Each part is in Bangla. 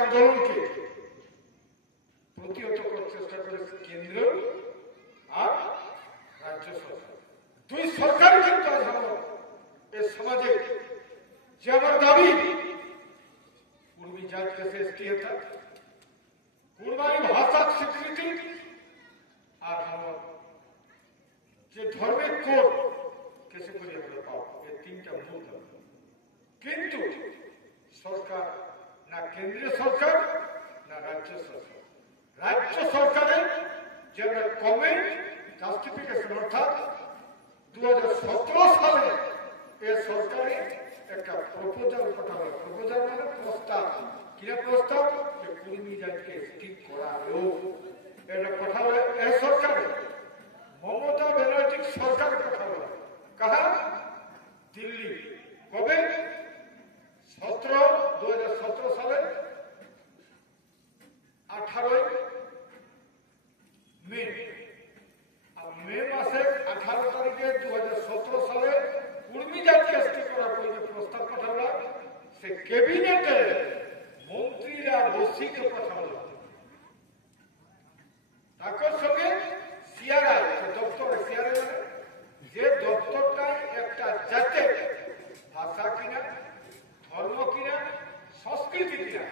আন্দোলনকে প্রতিহত করার চেষ্টা করেছে কেন্দ্র আর রাজ্য সরকার। দুই সরকার কিন্তু আজ আমার এই সমাজে যে আমার দাবি কুর্মী जात कैसे एसटी था कुर्बानी भाषा स्वीकृति और हम যে ধর্মের কোড कैसे করি আমরা পাও এই তিনটা মূল দাবি। কিন্তু সরকার না কেন্দ্রীয় সরকার না রাজ্য সরকার, রাজ্য সরকারের যে একটা কমেন্ট জাস্টিফিকেশন অর্থাৎ 2017 সালে এই সরকারে একটা প্রপোজাল পাঠালো। প্রপোজাল মানে প্রস্তাব, কিনা প্রস্তাব যে কুর্মী জাতকে ঠিক করা হোক, এটা পাঠালো এই সরকারে। মমতা ব্যানার্জি সরকার পাঠালো কাহা? দিল্লি। কবে? 2017 সালে 18 মে। আর মে মাসে 18 তারিখে 2017 সালে কুর্মী জাতকে এসটি করার জন্য প্রস্তাব পাঠালো। সে ক্যাবিনেটে মন্ত্রীরা বসিকে পাঠালো। তার সঙ্গে সিআরআই দপ্তর, সিআরআই মানে যে দপ্তরটা একটা জাতের ভাষা কিনা, ধর্ম কিনা, সংস্কৃতি কিনা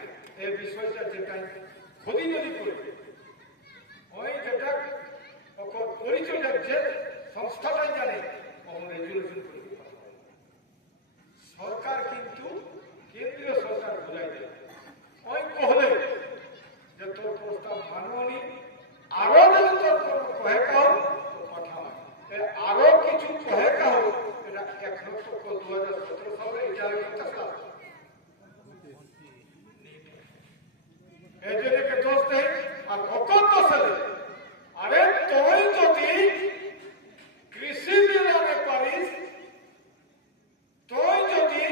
এই বিষয়টা যেটা খোঁজিনজি করে ওই যেটা পরিচয়টা যে সংস্থাটাই জানে রেজুলেশন করে সরকার কিন্তু কেন্দ্রীয় সরকার বোঝাই দেয়। ওই কহলে যে তোর প্রস্তাব মানবনি আরো যদি তোর কহে কাহ পাঠাও, আরো কিছু কহে কাহ এটা 2017 সালে এটা এদেরকে দোষ দেয়। আর অকন্ত সালে আরে তুই যদি কৃষি বিল আনে পারিস, তুই যদি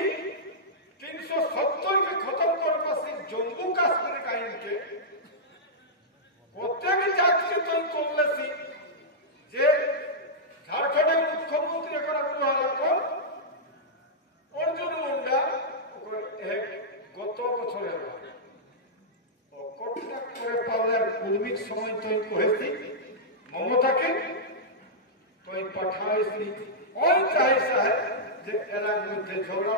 370 কে খতম করতে পারছিস জম্মু কাশ্মীরের আইনকে, প্রত্যেক জাতিকে তুই করলেছি যে ঝাড়খণ্ডের মুখ্যমন্ত্রী এখন অর্জুন মুন্ডা গত বছরে কঠিন করে পারলে কুর্মীর সময় তুই কহেছি মমতাকে তুই পাঠাইছি ওই চাইছা যে এরা মধ্যে ঝগড়া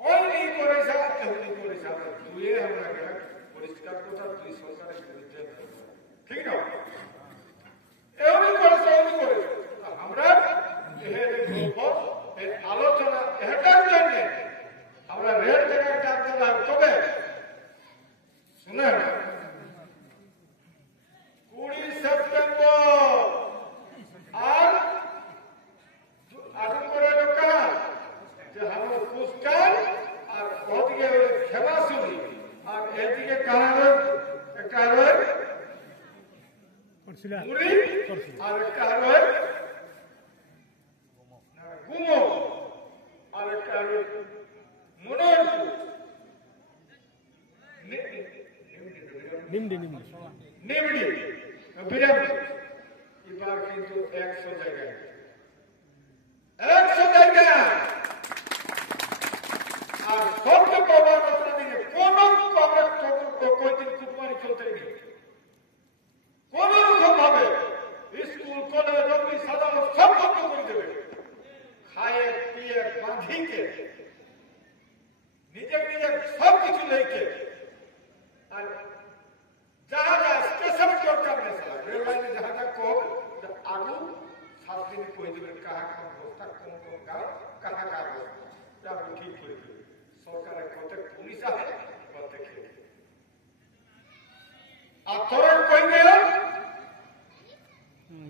ওই নেই করেছা এমনি করেছা তুই আমরা পরিষ্কার কথা তুই সরকারের বিরুদ্ধে ঠিক না এমনি করেছে এমনি করেছে। আমরা আলোচনা এটার জন্য আমরা রেল জায়গায় ডাক্তার কবে শুনেন 20 সেপ্টেম্বর আর আরম্ভ করে লোকা যে আমার কুষ্টার আর ওদিকে খেমাশুলি আর এদিকে কাহার একটা মুড়ি আর একটা গুমো আর একটা মনোরপুর নিমডি বিরামপুর। এবার কিন্তু 100 জায়গায় 100 জায়গা আর সবকে পাওয়ার কথা দিনে কোন কয়দিন কুটমারি চলতে নেই কোন রকম ভাবে স্কুল কলেজ অফিস আদালত সব বন্ধ করে দেবে। খায়ে পিয়ে বাঁধিকে নিজে সব কিছু লেকে আর যাহা যা স্টেশন দরকার নেই রেল লাইনে যাহা যা কম আগু 7 দিন কই দেবেন কাহা কোন অবস্থা কোন গাঁও কাহা কাহা অবস্থা আপনি ঠিক করে দেবেন। সরকারের কত পুলিশ আছে কত খেয়ে আর তোর কই গেল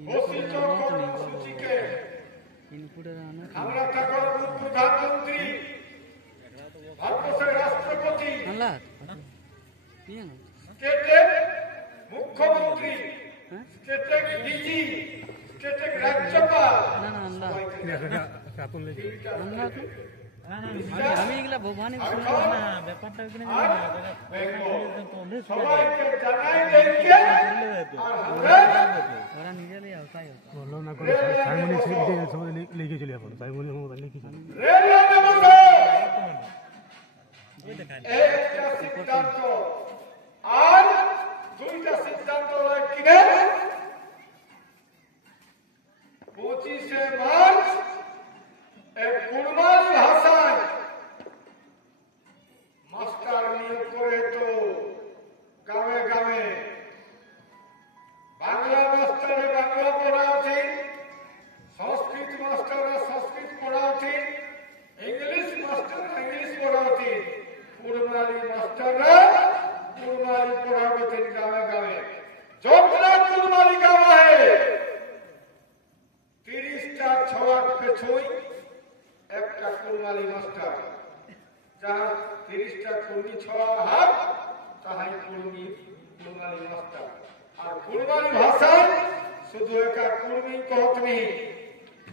ঘোষিত কর্মসূচিকে আমরা থাকার প্রধানমন্ত্রী ভারতবর্ষের রাষ্ট্রপতি স্টেটের মুখ্যমন্ত্রী স্টেটের ডিজি স্টেটের রাজ্যপাল আমি এগুলা ভবানী ব্যাপারটা ওরা নিজে লিখে চলে এখন সাইমনি লিখে সিদ্ধান্ত আর দুইটা সিদ্ধান্ত লয় কিনে 25শে মার্চ এক কুড়মালি ভাষায় মাস্টার নিয়োগ করে তো গ্রামে গ্রামে বাংলা মাস্টারে বাংলা পড়া উচিত, সংস্কৃত মাস্টাররা সংস্কৃত পড়া উচিত, ইংলিশ মাস্টার ইংলিশ পড়া উচিত, কুড়মালি মাস্টাররা कुड़माली पढ़ावे थे गाँव गाँव जोतना कुड़माली गाँव है 30टा छवाक पे छुई एक कुड़माली मास्टर जहाँ 30टा कुर्मी छवा हाथ तहाँ कुड़माली मास्टर और कुड़माली भाषा शुद्ध एक कुर्मी कहतनी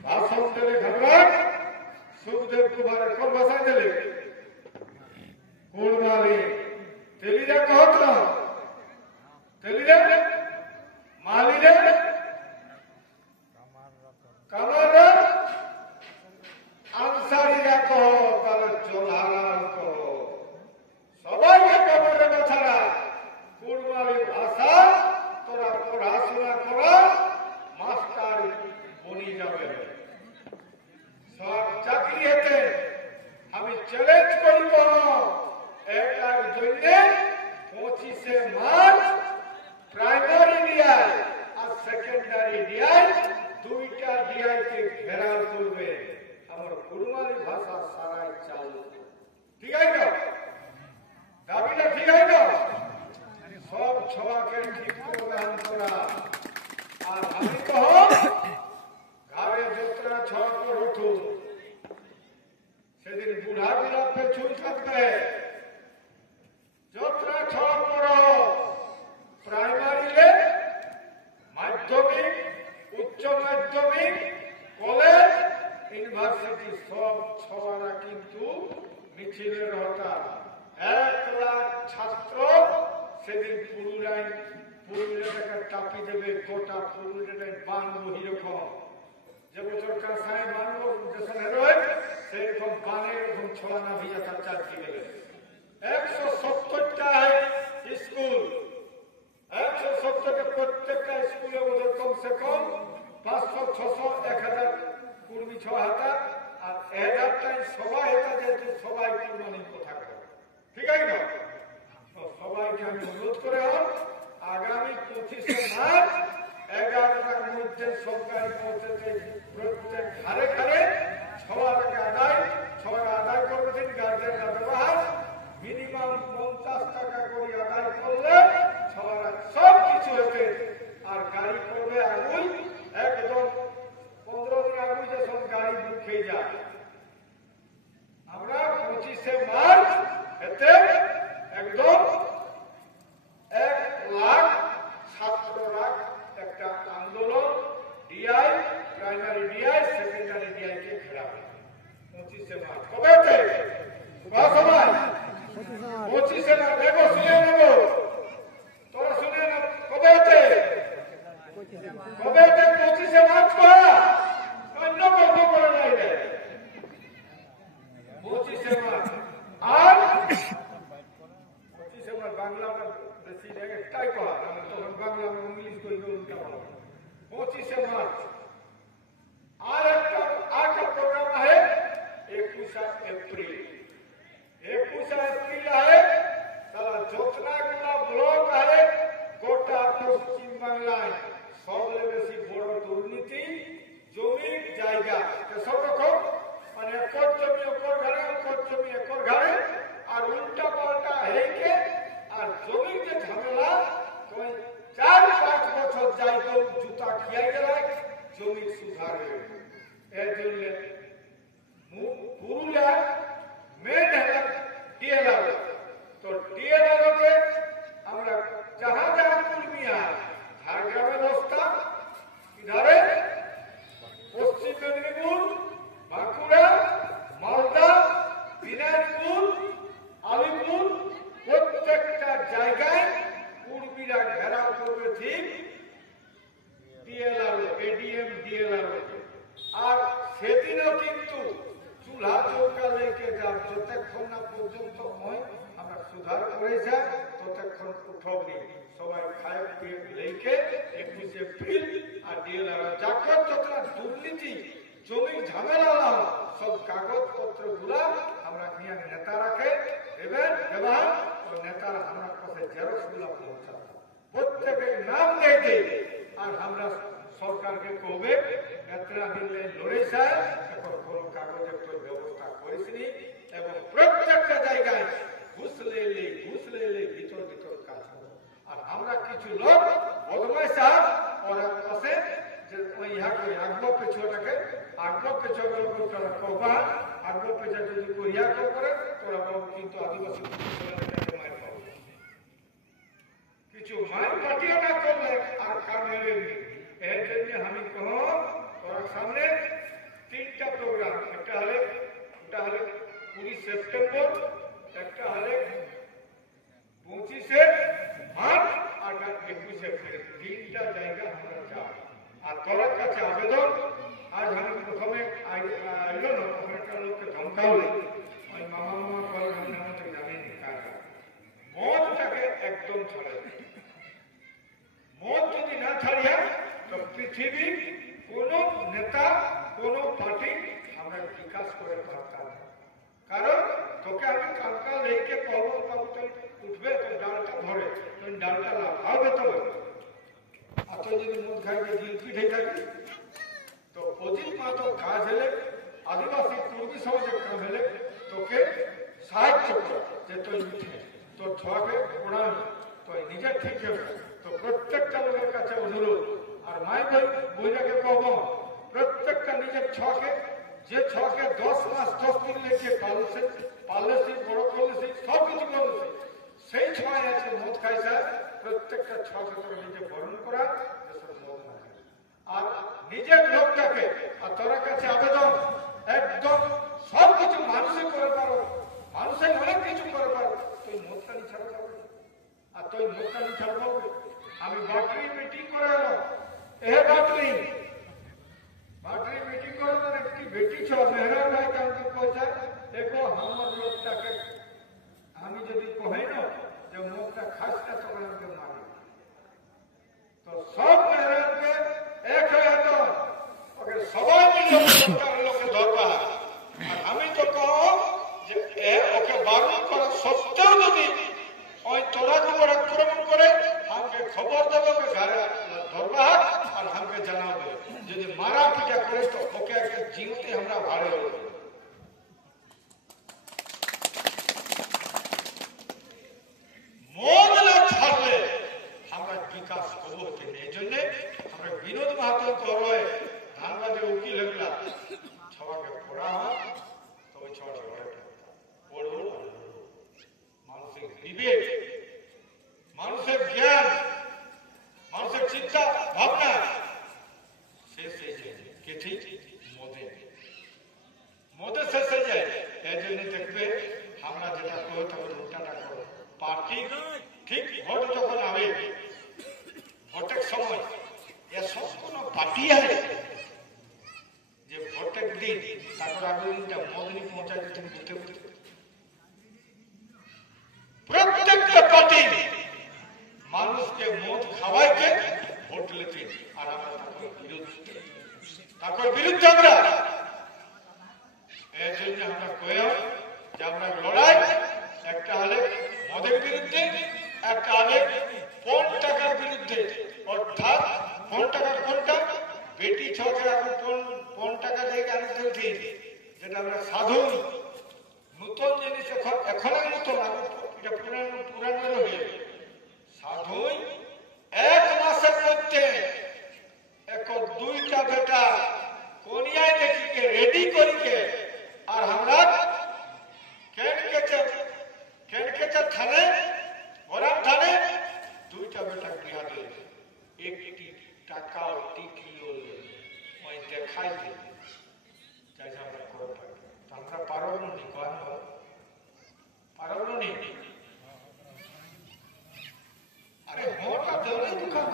भाषण दिले घबराट सुखदेव कुमार कौन भाषा दिले कुड़माली तेलीरे कहत तेलीरे मालीरे कामार आंसारीरा कहो ताले जोलारा कहो सबाई के कमरे बछारा कुड़माली भाषा तोरा पढ़ाशोना करा मास्टर बनी जाबे सब चाकरी हेते आमी চ্যালেঞ্জ করিব এটার জন্য 25শে মার্চ প্রাইমারি ডিআই আর সেকেন্ডারি ডিআই দুইটা ডিআই কে ঘেরাও করবে আমার কুড়মালি ভাষা সারাই চালু ঠিক আছে না দাবিটা ঠিক আছে না সব ছবাকে ঠিক প্রদান করা আর আমি কহ ঘরে যতটা ছবা পড়তো সেদিন বুড়া বুড়া पे छुई থাকবে যতটা ছবা পড়ো প্রাইমারিতে মাধ্যমিক উচ্চ মাধ্যমিক কলেজ ইউনিভার্সিটি সব ছবারা কিন্তু মিছিলের হতা 1 লাখ ছাত্র সেদিন পুরুলিয়াটাকে টাপি দেবে গোটা পুরুলিয়াটাকে বানবো এরকম যে বছর কাঁসায় বানবো যেসব হেরোয় সেরকম বানের এরকম ছড়ানা ভিজা তার চারটি গেলে 170টা স্কুল 170 के प्रत्येक स्कूल उधर कम से कम 500 600 1000 কুর্মী 6000 আর 1000টা সবাই এটা যেহেতু সবাই কুরবানি কথা করে ঠিক আছে না তো সবাইকে আমি অনুরোধ করে আগামী 25শে মার্চ 11টার মধ্যে সরকারি পৌঁছাতে প্রত্যেক ঘরে ঘরে সবার আদায় করবে দিন গার্জেনরা ব্যবহার মিনিমাম 50 টাকা করে আদায় করলে সবার সব কিছু হতে আর গাড়ি করবে আগুই একদম 15 দিন আগুই যে সব গাড়ি বুক হয়ে যায় আমরা 25শে মার্চ এতে একদম 1 লাখ ছাত্ররা একটা আন্দোলন DI primary DI secondary DI কে ঘেরাবে 25শে মার্চ কবে থেকে সবাই 25শে মার্চ দেখো শুনে নেবো তোরা শুনে না কবে থেকে 25শে মার্চ করা অন্য গল্প করে নাই রে 25শে মার্চ আর 25শে মার্চ বাংলা বেশি একটাই করা তখন বাংলা ইংলিশ করে উল্টা বলা 25শে মার্চ আর একটা प्रोग्राम है 21 अप्रैल है सारा जोतना गुला ब्लॉक है गोटा पश्चिम बांगलाয় सबले बेশি বড় দুর্নীতি জমি জায়গা সব রকম মানে একর জমি একর ঘরে আর উল্টা পাল্টা হেকে আর জমির যে ঝামেলা তো 4-5 বছর যাইতো জুতা খিয়াই গেলায় জমি সুধারে এর জন্য পুরুলিয়া মেন ডিএলআর তো ডিএলআরকে আমরা जहां कुर्मिया झारग्राम अवस्था इधर पश्चिम मेदिनीपुर बांकुड़ा मालदा दिनाजपुर आलिपुर प्रत्येकटा জায়গায় কুর্মীরা ঘেরাও করবে ঠিক ডিএলআর এডিএম ডিএলআর আর সেদিনও কিন্তু চুলা চৌকা লেগে যা যতক্ষণ না পর্যন্ত হয় আমরা সুধার করেছে ততক্ষণ উঠবনি সবাই খায় পিয়ে লেকে 21 এপ্রিল আর ডিএলআর জাকত যতটা দুর্নীতি জমির ঝামেলা সব কাগজপত্র গুলা আমরা নিয়ে নেতা রাখে এবার দেবান ও নেতার আমার কাছে জেরক্স গুলা পৌঁছাবো প্রত্যেকের নাম দিয়ে আর আমরা সরকারকে কবে নেত্রা দিলে লড়েছে এখন কোন কাগজের তো ব্যবস্থা করিসনি এবং প্রত্যেকটা জায়গায় ঘুষ লেলে ভিতর ভিতর কাজ হবে আর আমরা কিছু লোক বদমাই সাহেব ওরা কাছে যে ওই ইহা করে আগব পেছুটাকে আগব পেছুগুলো তারা কবা আগব পেছা যদি করিয়া করে তোরা বাবু কিন্তু আদিবাসী মায়ের পাবো কিছু মায়ের পাঠিয়ে না করলে আর কাম মেলে এর জন্য আমি কহ তোর সামনে 3টা প্রোগ্রাম একটা হলে 20 সেপ্টেম্বর একটা হলে 25 মার্চ আর 21 এপ্রিল 3টা জায়গা আমরা যাব আর তোর কাছে আবেদন আজ আমি প্রথমে আইলো না তখন একটা লোককে ধমকাওলে ওই মামা করে নাম তো জানেনি কাকা মদটাকে একদম ছাড়ে মদ যদি না ছাড়িয়া তো পৃথিবীর কোন নেতা কোন পার্টি আমরা বিকাশ করে পারতাম কারণ তোকে আমি কালকা লেকে পাবো উঠবে তো ডালটা ধরে ডালটা লাগাবে তো আর তো যদি মদ খাইকে দিল পিঠে থাকে তো অজিত মাত্র কাজ হলে আদিবাসী কুর্মী সমাজের কাজ হলে তোকে সাহায্য করে যে তুই উঠে তোর ছোয়াকে পড়াবে তো নিজে ঠিক হবে তো প্রত্যেকটা লোকের কাছে অনুরোধ আর মাই বইটাকে কব প্রত্যেকটা নিজের ছকে যে ছকে 10 মাস 10 দিন লেগে পালসি বড় করলেছি সব কিছু করলেছি সেই ছয় আছে মদ খাইছে প্রত্যেকটা ছকে তোরা নিজে বরণ করা মদ না খাই আর নিজের লোকটাকে আর তোর কাছে আবেদন একদম সব কিছু মানুষে করে পারো মানুষের অনেক কিছু করে পারো তুই মদখানি ছাড়া যাবে আর তুই মদখানি ছাড়বো আমি বাটরি মিটিং করে এলো এ বাটরি মিটিং করে তো একটি বেটি ছ মেহরান ভাই কাউকে কইছে দেখো আমার লোকটাকে আমি যদি কহে না যে মুখটা খাস না তখন আমাকে মারি তো সব মেহরানকে এক হয়ে তো ওকে সবাই মিলে লোককে ধরবা আর আমি তো কহ যে ওকে বারণ করা সত্ত্বেও যদি ওই তোরাকে ওর আক্রমণ করে আমাকে খবর দেবে ওকে ঘরে ধরবা আর আমাকে জানাবে যদি মারা পিটা করে তো ওকে একটা জিওতে আমরা ভাড়ে হবো মদ না ছাড়লে আমরা বিকাশ করবো এই জন্য আমরা বিনোদ মাহাতো করবে ধানবাদে উকিল হইলা সবাইকে পড়া হয় তবে ছড়া পড়বো মানুষের বিবেক মানুষের জ্ঞান মানুষের চিন্তা ভাবনা শেষ হয়ে যায় কে ঠিক মদে শেষ হয়ে যায় এই জন্য দেখবে আমরা যেটা করো তখন উল্টাটা করো পার্টি ঠিক ভোট যখন আবে ভোটের সময় এ সম্পূর্ণ পার্টি আছে যে ভোটের দিন তারপর আগের দিনটা মদনি পৌঁছায় তুমি বুঝতে বুঝতে প্রত্যেকটা পার্টি মানুষকে মদ খাওয়াইতে ভোট লেতে আর আমরা তারপর বিরুদ্ধে আমরা এর জন্য আমরা কয়েও যে আমরা লড়াই একটা হলে মদের বিরুদ্ধে একটা হলে পণ টাকার বিরুদ্ধে অর্থাৎ পণ টাকার কোনটা বেটি ছকে আগে পণ টাকা দিয়ে আনতে উঠি যেটা আমরা সাধু নতুন জিনিস এখন নতুন এটা পুরানো হয়ে সাধু 1 মাসের মধ্যে এখন 2টা বেটা কোনিয়ায় দেখিকে রেডি করিকে আর আমরা কেনকেচার থানে ওরাম থানে 2টা বেটা বিয়া দিয়ে একটি টাকাও টিকিও ওই দেখাই দিই যাই আমরা করে পারি আমরা পারব না পারব না আরে মোটা দেওয়াই দোকান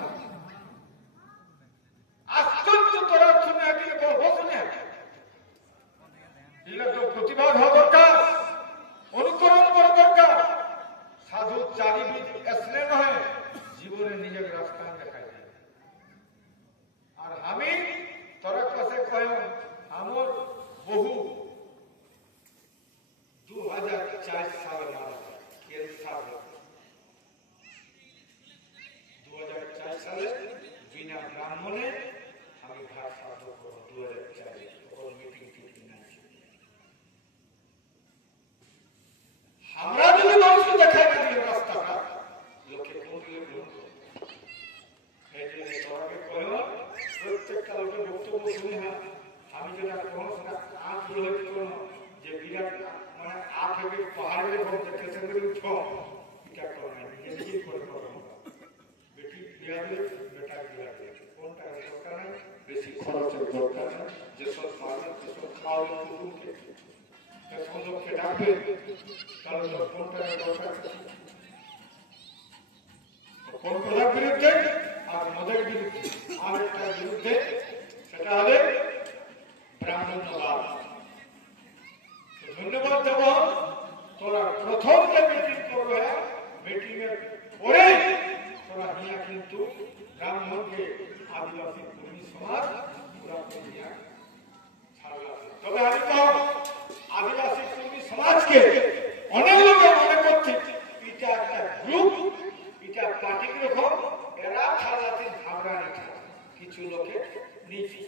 আশ্চর্য তোরা শুনে বলবো শুনে এগুলো তো প্রতিবাদ হবে চারিবিধ এসলে নহে জীবনে নিজের রাস্তা দেখাই দেয় আর আমি তোর কাছে কয় আমার বহু 2004 সালে মারা যায় ক্যান্সার 2004 সালে বিনা ব্রাহ্মণে আমি ঘাট সাধ করব 2004 তখন মিটিং টিটিং নাই আমরা যদি মানুষকে দেখাই না দিলে রাস্তাটা লোকে কোন দিকে গ্রহণ করবে এই জন্য সবাইকে কয় প্রত্যেকটা লোকের বক্তব্য শুনে আমি যেটা কোনো আঁক গ্রহণ করব যে বিরাট মানে আ থেকে পাহাড়ের উপর দেখতে থেকে উঠ এটা করবে নিজেই করে করবে বেটি বিয়া দিলে বেটা বিয়া দিলে কোনটা দরকার নেই বেশি খরচের দরকার নেই যেসব মানুষ যেসব খাওয়ার কুটুমকে সেসব লোককে ডাকবে তাহলে তো কোনটা দরকার কোন প্রধান বিরুদ্ধে আর মদের বিরুদ্ধে আর একটা বিরুদ্ধে সেটা হবে ব্রাহ্মণ্যবাদ ধন্যবাদ দেব তোরা প্রথম যে মিটিং করবে মিটিং এর পরে তোরা নিয়ে কিন্তু ব্রাহ্মণকে আদিবাসী কর্মী সমাজ পুরা নিয়ে ছাড়লা তবে আমি তো আদিবাসী কর্মী সমাজকে অনেক লোকে মনে করছে এটা একটা গ্রুপ এটা পার্টি রকম এরা ছাড়াতে ঘাবড়ানি কিছু লোকে নিয়েছি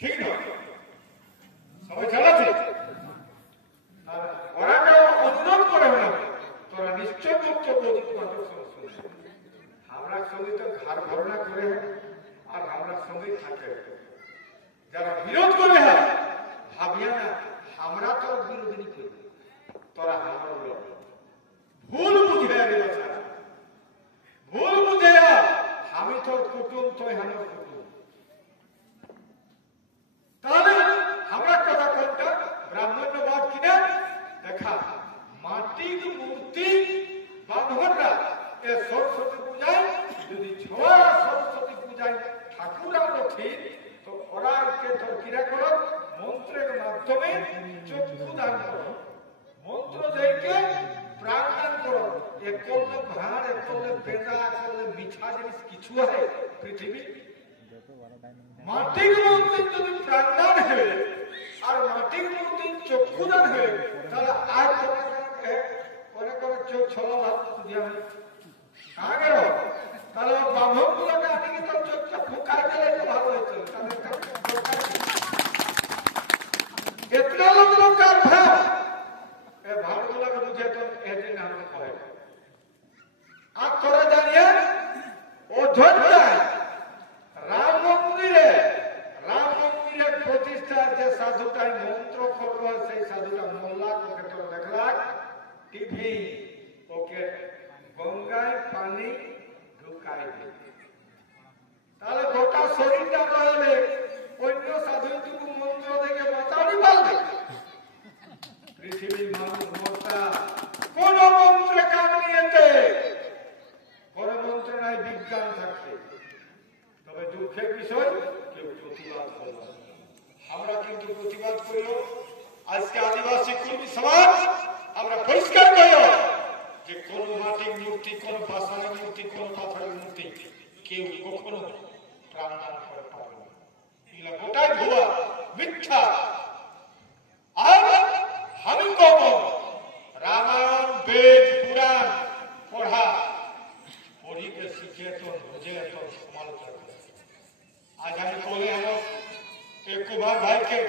ঠিক না সবাই ছাড়াচ্ছে ওরা অনুরোধ করে না তোরা নিশ্চয় বক্তব্য আমরা সঙ্গে তো ঘর ভরনা করে আর আমরা সঙ্গে থাকে যারা বিরোধ করে ভাবিয়া না আমরা তো বিরোধী করি তোরা আমার ভুল বুঝে ভুল বুঝে আমি তোর কুটুম তো আমার কুটুম তাহলে আমরা কথা কোনটা ব্রাহ্মণ্যবাদ কিনা দেখা মাটির মূর্তি বাঁধবরা এ সরস্বতী পূজায় যদি ছোয়া সরস্বতী পূজায় ঠাকুর আমরা ঠিক তো ওরা তোর কিরা করো মন্ত্রের মাধ্যমে চক্ষু দান করো মন্ত্র দেখে প্রাণ দান করো এ করলে ভাঁড় এ করলে বেদা করলে মিঠা জিনিস কিছু আছে পৃথিবী মাটির মূর্তি যদি প্রাণদান হয়ে আর মাটির মূর্তি চক্ষুদান হয়ে তাহলে আর অনেক অনেক চোখ ছলা ভাত দিয়ে গেল তাহলে ব্রাহ্মণ গুলোকে আমি কিন্তু চোখটা ফুকাই দিলে ভালো হয়েছিল এতটা লোক দরকার ভাব এ ভাবগুলোকে বুঝে তো এদিন আমরা করে আর তোরা জানিয়ে অযোধ্যায় রাম মন্দিরের প্রতিষ্ঠার যে সাধুটাই মন্ত্র করলো সেই সাধুটা মোল্লা ওকে তো দেখলা টিভি ওকে গঙ্গায় পানি ঢুকাই দিবে তাহলে গোটা শরীরটা বলে অন্য সাধুটুকু মন্ত্র থেকে বাঁচানি পারবে পৃথিবীর মানুষ মোটা কোন মন্ত্রে কাম নিয়েছে কোন মন্ত্র নাই বিজ্ঞান থাকছে তবে দুঃখের বিষয় কেউ প্রতিবাদ করল আমরা কিন্তু প্রতিবাদ করল আজকে আদিবাসী কর্মী সমাজ আমরা পরিষ্কার করল যে কোন মাটির মূর্তি কোন পাষাণের মূর্তি কোন পাথরের মূর্তি কেউ কখনো প্রাণদান করে পারবে না এগুলা গোটাই ভুয়া মিথ্যা আর আমি কব রামায়ণ বেদ পুরাণ পড়া পড়িকে শিখে তো বুঝে তো সমালোচনা করে আজ আমি বলি আমার এক কুমার ভাইকে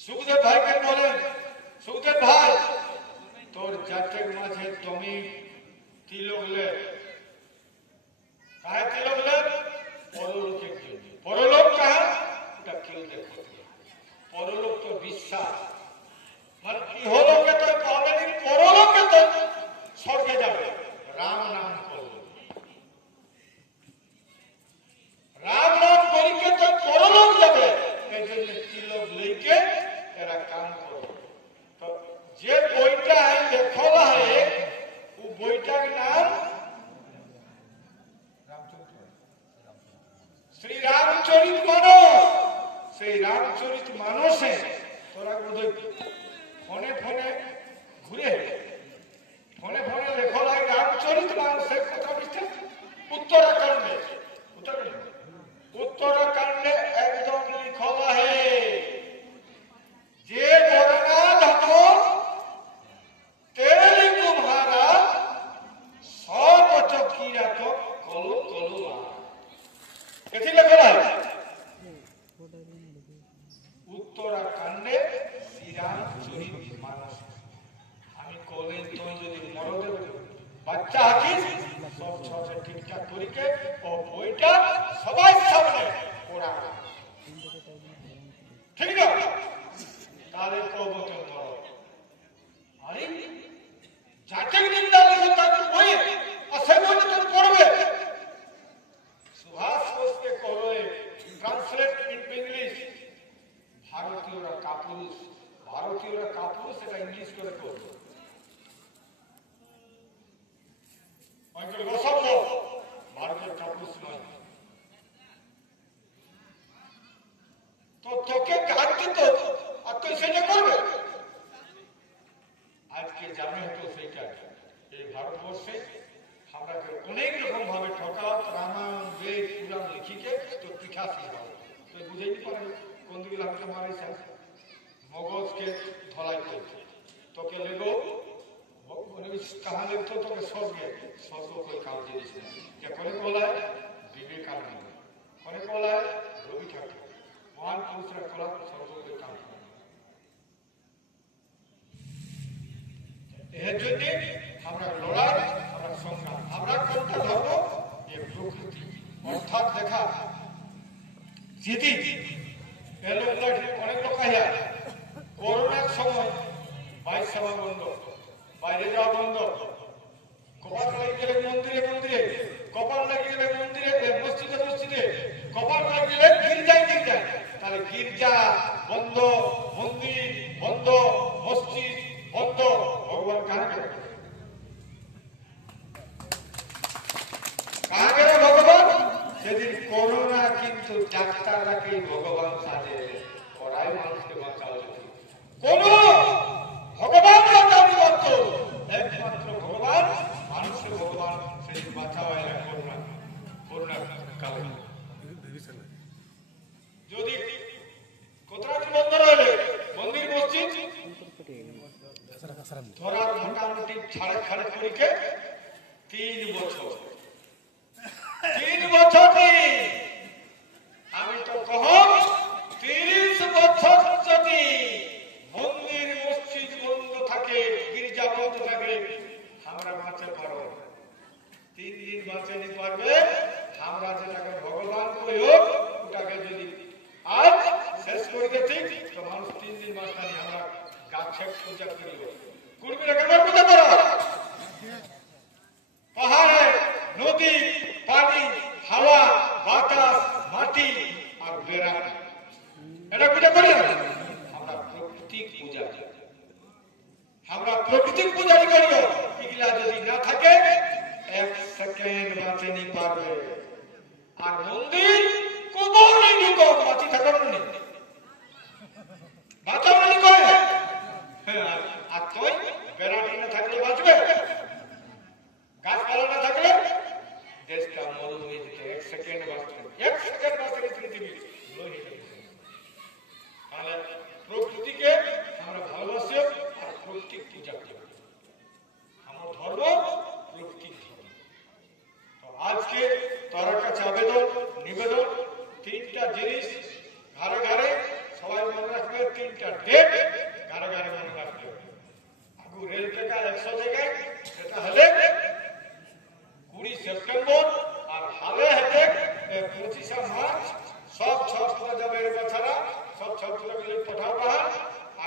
সুখদেব ভাইকে বলেন সুখদেব ভাই তোর জাতের মাঝে তুমি তিলকলে কাহে তিলকলে পরলোকের জন্য পরলোক কাহা ওটা কেউ দেখো পরলোক তো বিশ্বাস মানে ইহলোকে তো পাবেনি পরলোকে তো স্বর্গে যাবে রাম নাম করবে রাম নাম করিকে তো পরলোক যাবে এই জন্য তিলক লইকে এরা কাম করবে তো যে বইটা লেখা হয় ও বইটার নাম শ্রী রামচরিত মানস সেই রামচরিত মানসে তোরা বোধহয় ফোনে ফোনে ঘুরে বাচ্চা হাকিস সব সবসে ঠিকঠাক করিকে ও বইটা সবাই সামনে পড়া ঠিক না তাহলে কবচন করো আরে যাকে নিন্দা লিখে তাকে বই আর সে বইটা তুমি পড়বে সুভাষ বোসকে করো ট্রান্সলেট ইন ইংলিশ ভারতীয়রা কাপুরুষ এটা ইংলিশ করে করবে অসম্ভব ভারতের কাপুরুষ নয় তো তোকে কাটতে তো আর তুই সেটা করবে আজকে জানে হতো সেইটা এই ভারতবর্ষে আমরা অনেক রকম ভাবে ঠকাও রামায়ণ বেদ পুরাণ লিখিকে তো পিঠাসি হবে তুই বুঝেই পারে কোন দিকে লাগতে মারিস মগজকে ধলাই করছে তোকে লেগো कहा लिखते तो स्वर्ग कोई काम जिनिस नहीं कोने बोला है विवेकानंद कोने बोला है रवि ठाकुर महान पुरुष कला स्वर्ग कोई काम আমরা লড়াই আমরা সংগ্রাম আমরা কোনটা ধরবো এই প্রকৃতি অর্থাৎ দেখা যদি অনেক লোক করোনার সময় বাইশ সভা বন্ধ বাইরে যাওয়া বন্ধ কপাল লাগিয়ে গেলে মন্দিরে কপাল লাগিয়ে গেলে মন্দিরে মসজিদে কপাল লাগিয়ে গেলে গির্জায় তাহলে গির্জা বন্ধ মন্দির বন্ধ মসজিদ বন্ধ ভগবান কাহা গেল ভগবান সেদিন করোনা কিন্তু ডাক্তাররাকে ভগবান সাজে করাই মানুষকে বাঁচাও কোন ভগবান একমাত্র ভগবান মানুষের ভগবান সেই বাঁচা হয় না করোনা কালে যদি কোথাও বন্ধ রইলে মন্দির মসজিদ ধরা মোটামুটি ছাড়া করিকে 3 বছর আমি তো কহ 30 বছর যদি মন্দির মসজিদ বন্ধ থাকে গির্জা বন্ধ থাকে আমরা বাঁচতে পারবো 3 দিন বাঁচতে পারবে আমরা যেটাকে ভগবান কই হোক ওটাকে যদি আজ শেষ করে ঠিক তো মানুষ 3 দিন বাঁচতে আমরা গাছে পূজা করিব কুর্মীরা কেন পূজা করো পাহাড়ে নদী পানি হাওয়া বাতাস মাটি আর বেড়া এটা পূজা করি আমরা প্রকৃতির পূজারি করিব এগুলা যদি না থাকে 1 সেকেন্ড বাঁচে নি পারবে আর মন্দির কবরই ঢুকো বাঁচি থাকার নেই বাঁচাবনি করে আর তুই বেড়াটি না থাকলে বাঁচবে গাছপালা না থাকলে দেশটা মরুভূমিতে 1 সেকেন্ড বাঁচবে পৃথিবী তাহলে প্রকৃতিকে আমরা ভালোবাসি আর প্রকৃতি পূজা করি আমার ধর্ম প্রকৃতি তো আজকে তার কাছে আবেদন নিবেদন 3টা জিনিস ঘরে সবাই মনে রাখবে 3টা ডেট ঘরে মনে রাখবে আগু রেল টেকা 100 জায়গায় সেটা হলে 20 সেপ্টেম্বর আর হালে হেতে 25 মার্চ সব ছাত্ররা যাবে এর বাচ্চারা সব ছাত্রগুলো পঠাও বাহার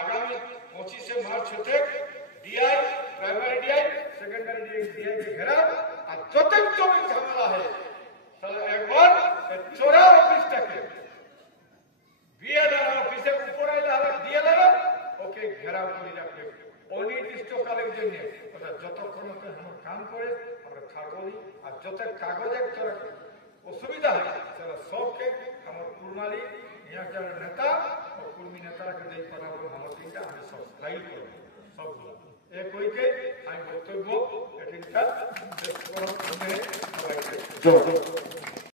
আগামী 25 মার্চ হতে DI primary DI secondary DI के घेरा আর যতক জমি ঝামেলা হয় তাহলে একবার চোরা অফিসটাকে বিএলআর অফিসে উপর আইলে ডিএলআর ওকে ঘেরাও করে রাখবে অনির্দিষ্টকালের জন্য যতক্ষণ আমরা কাম করে আমরা থাকবো আর যত কাগজ একটা অসুবিধা হয় সেটা সবকে আমার কুর্মালি নেতা ও কুর্মী নেতারাকে দিয়ে পাঠাবো আমার 3টা আমি সব ফাইল করবো সবগুলো এক হইকে আমি বক্তব্য এটা